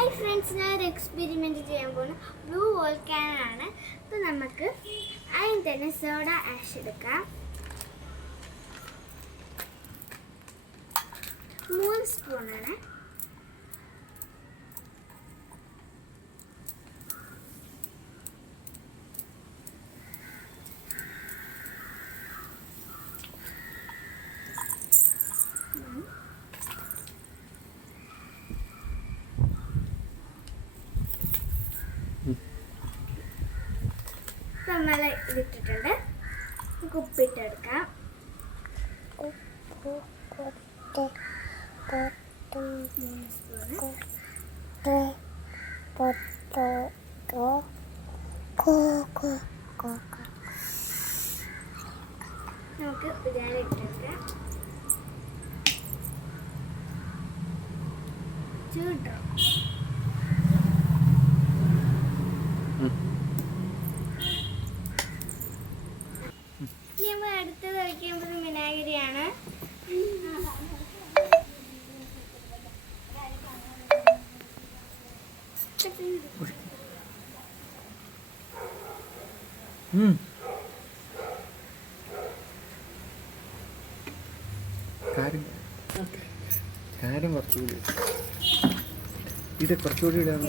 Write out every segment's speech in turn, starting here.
Hi friends, ഞാനൊരു experiment ചെയ്യാൻ പോകുന്നു. ബ്ലൂ വോൾക്കാനാണ്. അപ്പോൾ നമുക്ക് അതിന് തന്നെ സോഡ ആഷ് എടുക്കാം. 3 സ്പൂണാണ്. നമ്മൾ ഇതിട്ടിട്ടുണ്ട്. ഉപ്പിട്ടെടുക്കാം. നമുക്ക് ഉജാല ഇട്ടെടുക്കാം. ചൂട്ടോ അടുത്തത് വയ്ക്കുമ്പോൾ വിനാഗിരിയാണ്. കാര്യം കുറച്ചുകൂടി ഇത് കുറച്ചുകൂടി ഇടാണ്.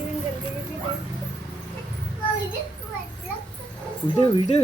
വിട് വിട്